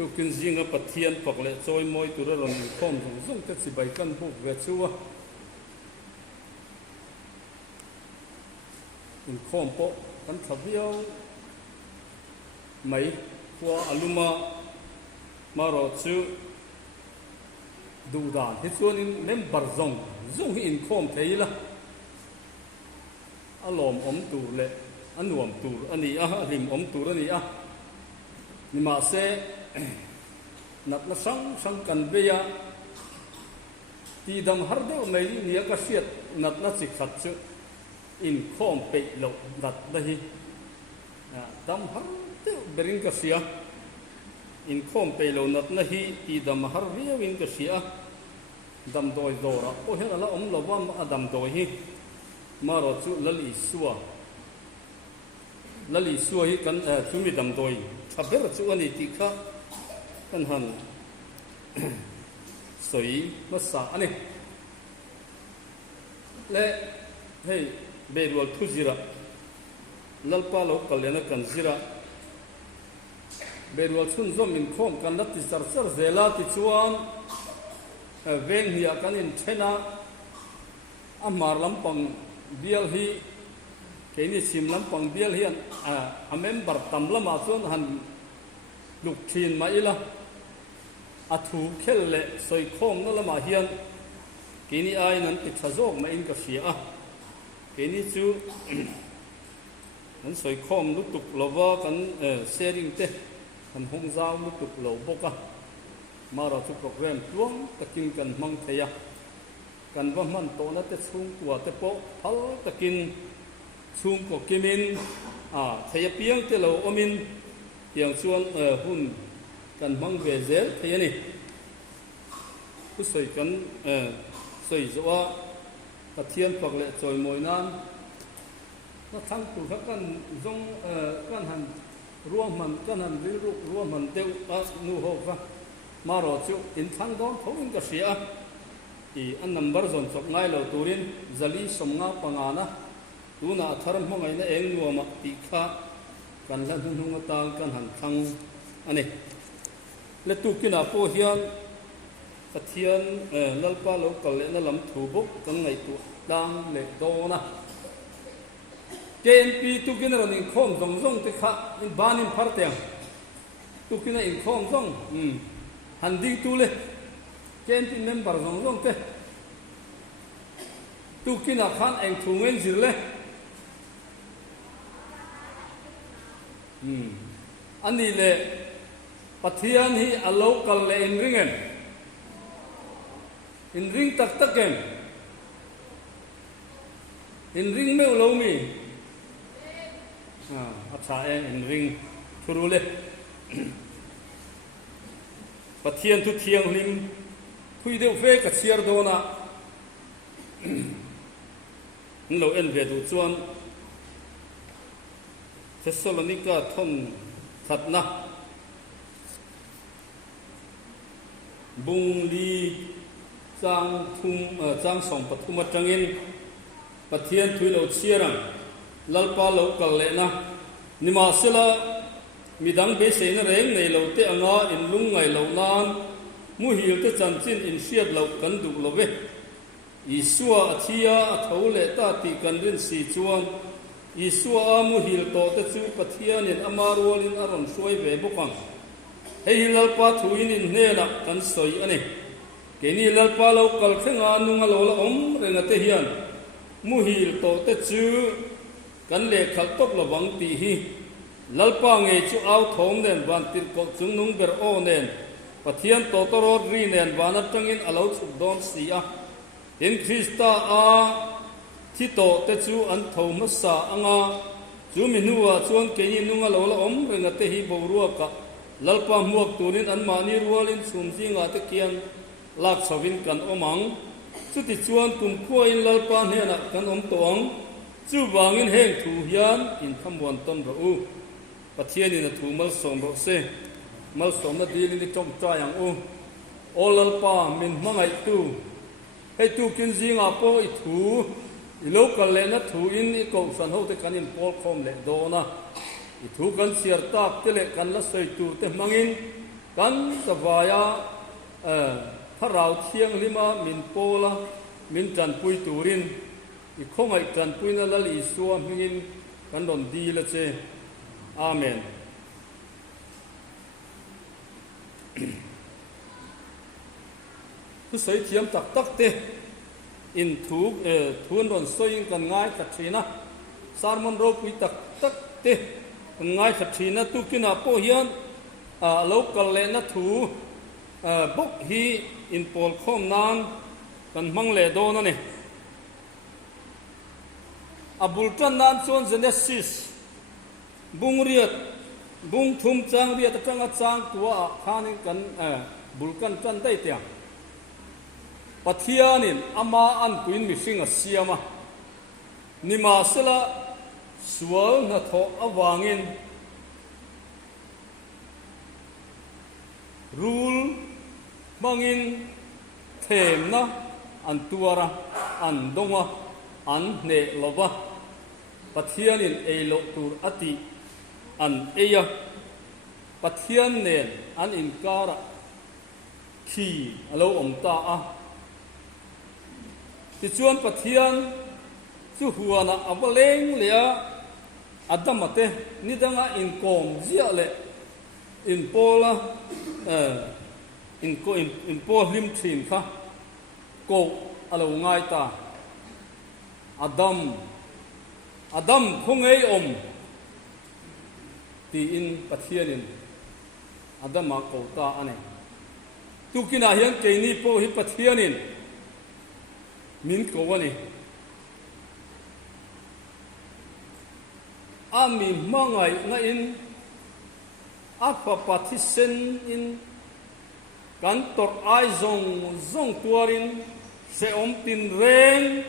tu kin zinga pathian pakle choi moi tura ron khom zung te chi bai kan bu ve chuwa in khom po kan thabiao mai kwa aluma maro chu du dan hi chuan in member zong in khom theila alom om tur le anuam tur ani a lim om tur ani a ni ma se nat na sang kan beya ti dam har de mai ni ka siat nat na chi khat chu in khom pe lo dat da hi dam har de berin ka sia in khom pe lo nat na hi ti dam har ria win ka sia dam doi dora o he la om lo wam adam doi hi maro chu lali suwa hi kan chu mi dam doi thaber chu ani ti kha kan han soi ma sa ani le hey berwal thu zira lalpa lo kalena kan zira berwal chun zom in khom kan lat ti sar zela ti chuan ven hiya kan in thena amar lampang bial hi keini sim lampang bial hian a member tam lama chuan han luk thin ma ila a thu khel le soi khom no lama hian keini ai nan ti thazok ma in ka sia a keini chu nan soi khom lu tuk lova kan sharing te kan hong zau lu tuk lo boka mara chu program tuang takin kan mang theya kan va man to na te chung kwa te po hal takin chung ko kimin theya piang te lo omin piang chuan hun kan mang ve zel thei ani ku soi kan soi zoa pathian pakle choi moi nan na thang tu kha kan zong kan han ruam man kan han ri ru ruam man deu a nu ho ka maro chu in thang don thong ka sia i an number zon chok ngai lo turin zali somnga pangana tuna tharam hongai na eng nuama ti kha kan la hunga ta kan han thang ani le tu kina po hian pathian lalpa lo kal le na lam thu bok kan ngai tu dang le dona KNP tu kina ron in khom zong te kha in banin pharteng tu kina in khom zong handing tu le KNP member zong te tu kina khan eng thungen zir le ani le pathian hi a local le in ringen in ring tak taken in ring meu lo mi acha in ring thuru le pathian tu thiang lim phui deu ve ka chiar dona lo en ve du chuan Thessalonica thon thatna bung li chang song pathuma tangin pathian thui lo chiarang lalpa lo kal le na nima sela midang be se na reng nei lo te anga in lung ngai lo nan mu hil te chan chin in siat lo kan du lo ve isua athia athole ta ti kan rin si chuan isua mu hil to te chu pathian in amarwal in aron suai ve bokang hei lalpa thuin in hena kan soi ani keni lalpa lo kal khenga nunga lo la om renga te hian mu hil to te chu kan le khal tok lo wang ti hi lalpa nge chu au thom nen ban tir ko chung nung ber o nen pathian to ro ri nen ban atangin alo chu don sia in Krista a thi to te chu an thom sa anga chu minua chuan keni nunga lo la om renga te hi bo ruwa ka lalpa muak tunin an mani rualin sumjinga te kian lak sawin kan omang chuti chuan tum khuwa in lalpa hena kan om tawang chu wangin heng thu hian in thamwan ton ro u pathian in thu mal som ro se mal som na dil ni chom cha yang u o lalpa min mangai tu hei tu kin zinga po I thu I local le na thu in I ko san ho te kan in pol khom le do na I thu kan siar tak te le kan la soi tu te mangin kan savaya tharau thiang lima min pola min chan pui turin I khongai chan pui na lal isua mingin kan don di la che amen tu sei thiam tak tak te in thun ron soing kan ngai ka thina sarmon ro pui tak tak te ngai ka thina tu kina po hian local le na thu bok hi in pol khom nan kan mang le do na ne abul tan nan chon genesis bung riat bung thum chang riat atanga chang tua khanin kan bulkan tan dai tiang pathianin ama an kuin mi singa siama nima sela sual na tho awangin rul mangin them na an tuara an donga an ne lova pathianin eilo tur ati an eya pathian nen an inkara khi alo omta a ti chuan pathian chu huana awaleng lea adamate nidanga inkom zia le in pola in pol lim thin kha ko alo ngai ta adam khongei om ti in pathianin adama ko ta ane tukina hian keini po hi pathianin min ko wani ami mangai na in apa pathisen in kan tor ai zong tuarin se om tin reng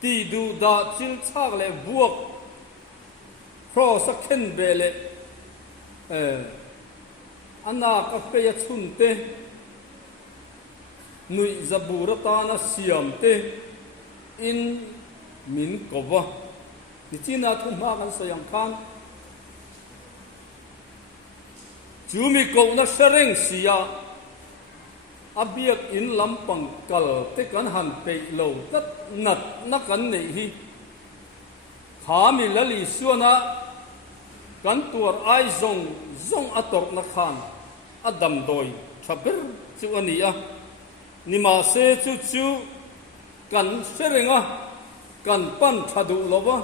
ti du da chil chak le buak cross a khen bele ana ka pe ya chun te nui zabura ta na siam te in min kova ni china thum ma kan sayang kan chumi ko na sereng sia abiak in lampang kal te kan han pe lo tat nat na kan nei hi khami lali suana kan tuar ai zong atok na khan adam doi thaber chu ania nima se chu kan serenga kan pan thadu lova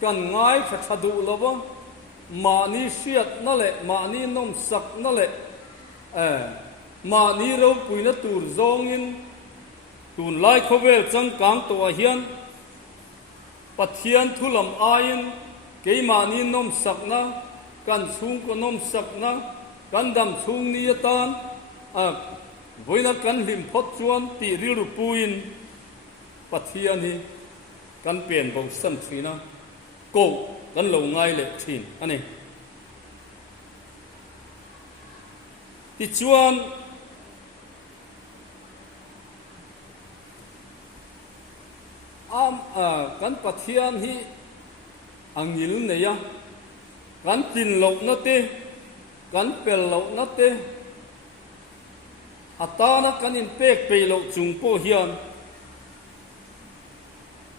kan ngai thadu lova ma ni siat na le ma ni nom sak na le ma ni ro puina tur zongin tun lai khovel chang kang to hian pathian thulam ain keima ni nom sakna kan chung ko nom sakna kan dam chung ni tan voina kan lim phot chuan ti ri puin pathian hi kan pen bo sam thina ko kan lo ngai le thin ani ti chuan kan pathian hi angil neya kan tin lo na te kan pel lo na te atana kan in pek pe lo chung po hian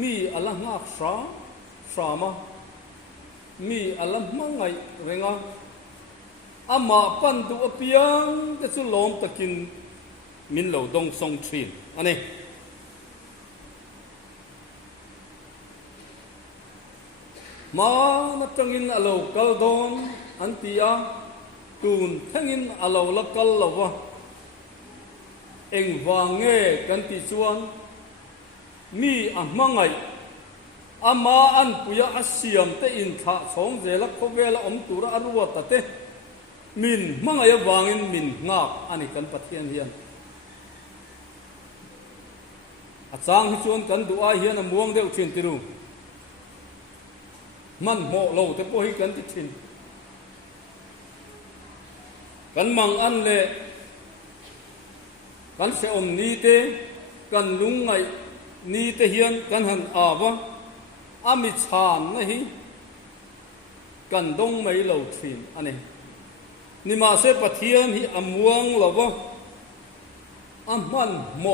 mi ala ngak sa ma mi ala mangai renga ama pan tu apiang te chu lom takin min lo dong song thin ane ma na tangin alo kal don antia tun thangin alo la kal lawa eng wange kan ti chuan mi a mangai ama an puya asiam te in tha chong zela khowela om tura arwa ta te min mangai wangin min ngak ani kan pathian hian achang hi chuan kan duai hian a muang deuh thin tiru man mo lo te po hi kan ti thin kan mang an le kan se om ni te kan lung ngai ni te hian kan han awa ami chan na hi kan dong mai lo thin ane นิมาเสปะเทียนฮิอมวงลวะอัมมันโม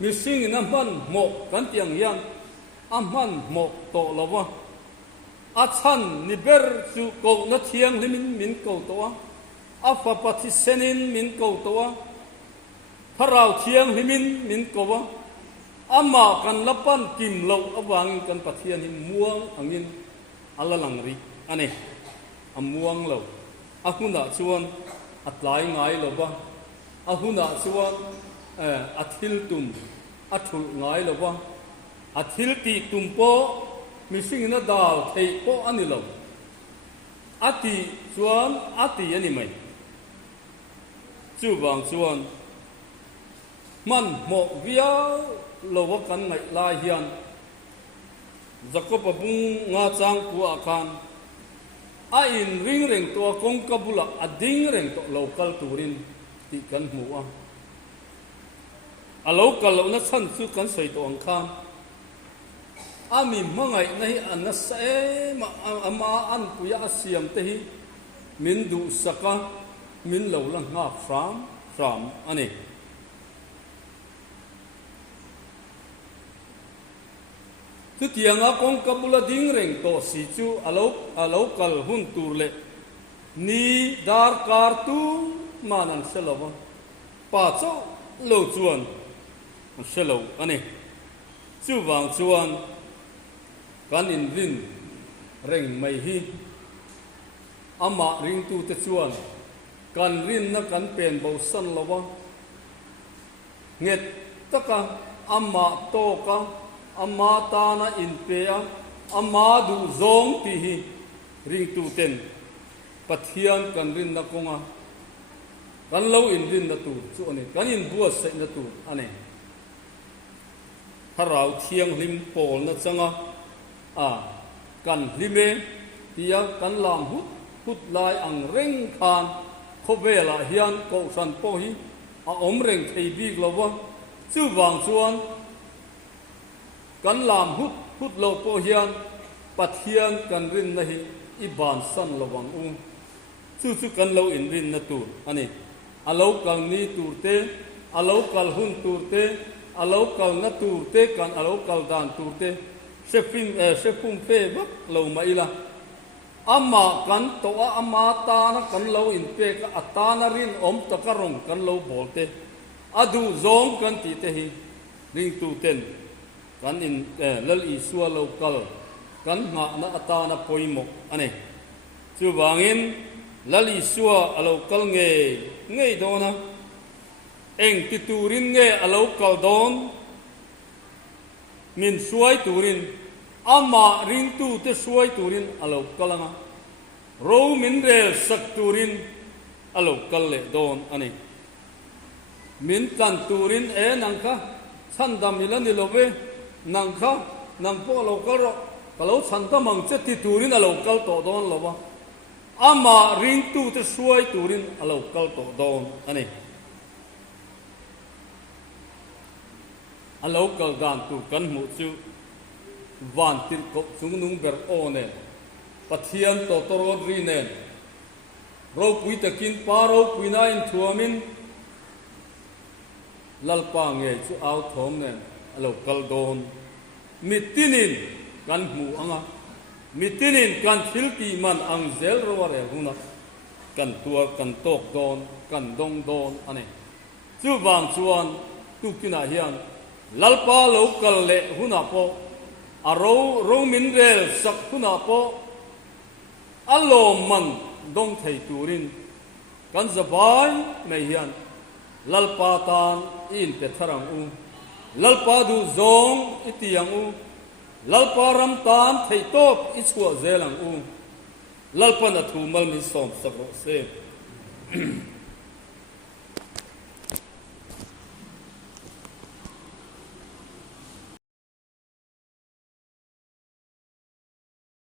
มิสิงนัมมันโมกันเตียงยันอัมมันโมโตลวะอาชันนิเบอร์จูโกนัทเทียงลิมินโกตัวอัฟปะทิเซนินมินโกตัวพระเราเทียงลิมินโกวะอามากันลับปันกิมโลอวังกันปะเทียนหิม่วงอังยินอัลลังริอันนี้อัมม่วงโลอาหุนาชวนอัดไหลไงโลวะอาหุนาชวนอัดฮิลตุมอัดหุลไงโลวะอัดฮิลตีตุมโปมิสิงนาดาลเทโปอันนี้โลอัติชวนอัติอันนี้ไหมจู่บางชวนมันหมกวิยาโลวกันไงลายเฮียนจักรพรรดิงาจางกัวอาการอินริงเร่งตัวกงกบุลอดิ้งเร่งตัวโลกัลตูรินติกันหัวโลกัลนัชันสุกันใส่ตัวอังคารมีมังไงในอันนั้นเสมาอันปุยอาเซียมเตหิมินดูสักมินเหล่าลังงาฟรามอันนี้ทุกอย่างกงกบุลดิ้งเร่งตัวสิจูอโลกัลหุ่นตูเล่นี่ดาร์การ์ตูมานันเชลวะป้าโจโลจวนเชลวอันนี้จูบางจวนกันอินวินเร่งไม่ฮีอามาริงตูเตจวนกันรินนักกันเป็นเบาสันละวะเงตตะกะอามาโตกะอามาตานาอินเปียอามาดูซงตีฮีริงตูเต็นปัทยานกันรินนักงะกันเล่าอินรินนัตูส่วนนี้กันอินบัวเสนัตูอันนี้ถ้าเราเทียงลิมโปลนัจังกันลิเมที่ยกันลามหุดลายอังเร่งคานขบเวลาเฮียนโกสันโปฮีอมเร่งไทบีกลวะจู่บางส่วนกันลามหุดโลโปเฮียนปัทเฮียนกันรินนะฮีอิบานสันระวังจู่กันเราอินรินนะตูอันนี้เรากัลนี้ตูเตเรากัลหุนตูเตเรากัลนะตูเตกันเรากัลดานตูเตเชฟุมเฟบักเราไม่ละอามากันตัวอามาตานะกันเราอินเปกอัตานารินอมตะกะรงกันเราบอกเตอดูซงกันตีเตหิริงตูเตนกันอินลลอีสัวเรากัลกันหานะอัตานะปอยมกอันนี้จูบางอินลลอีสัวเรากัลเงยโดนะเองติตูรินเงยเรากัลโดนมินสวยตูรินอามาริงตูเตสวยตูรินอโลกัลงะโรมินเรลสักตูรินอโลกัลเลโดนอันนี้มินกันตูรินนังคะฉันดามิลันดิโลเวนังคะนังพวกโลกัลโรกะโลฉันดามังเจติตูรินอโลกัลโตโดนโลวะอามาริงตูเตสวยตูรินอโลกัลโตโดนอันนี้อโลกัลดานตูกันหมดจูวันติดกบสุงนุงเบอร์โอเนปัทยานโตโตรดรีเนเราคุยตะกินปาเราคุยนาอินทัวมินลัลปังเงยจูเอาทอมเนอโลกัลโดนมิตินินกันหมูอังมิตินินกันทิลกีมันอังเซลรัวเรหุนักกันตัวกันตกโดนกันดงโดนอันนี้จูบางส่วนตุกินาเฮียนลัลปาโลกัลเลหุนักโปเรามินเรลสักขุนาโปอโลมันดงไทตูรินกันสบายไม่เฮียนลัลปาตานอินเปทรังลัลปาดูซงอิติยังลัลปารำตานไทโตบอิสวะเซลังลัลปานัทูมัลมิสอมสักโรเซ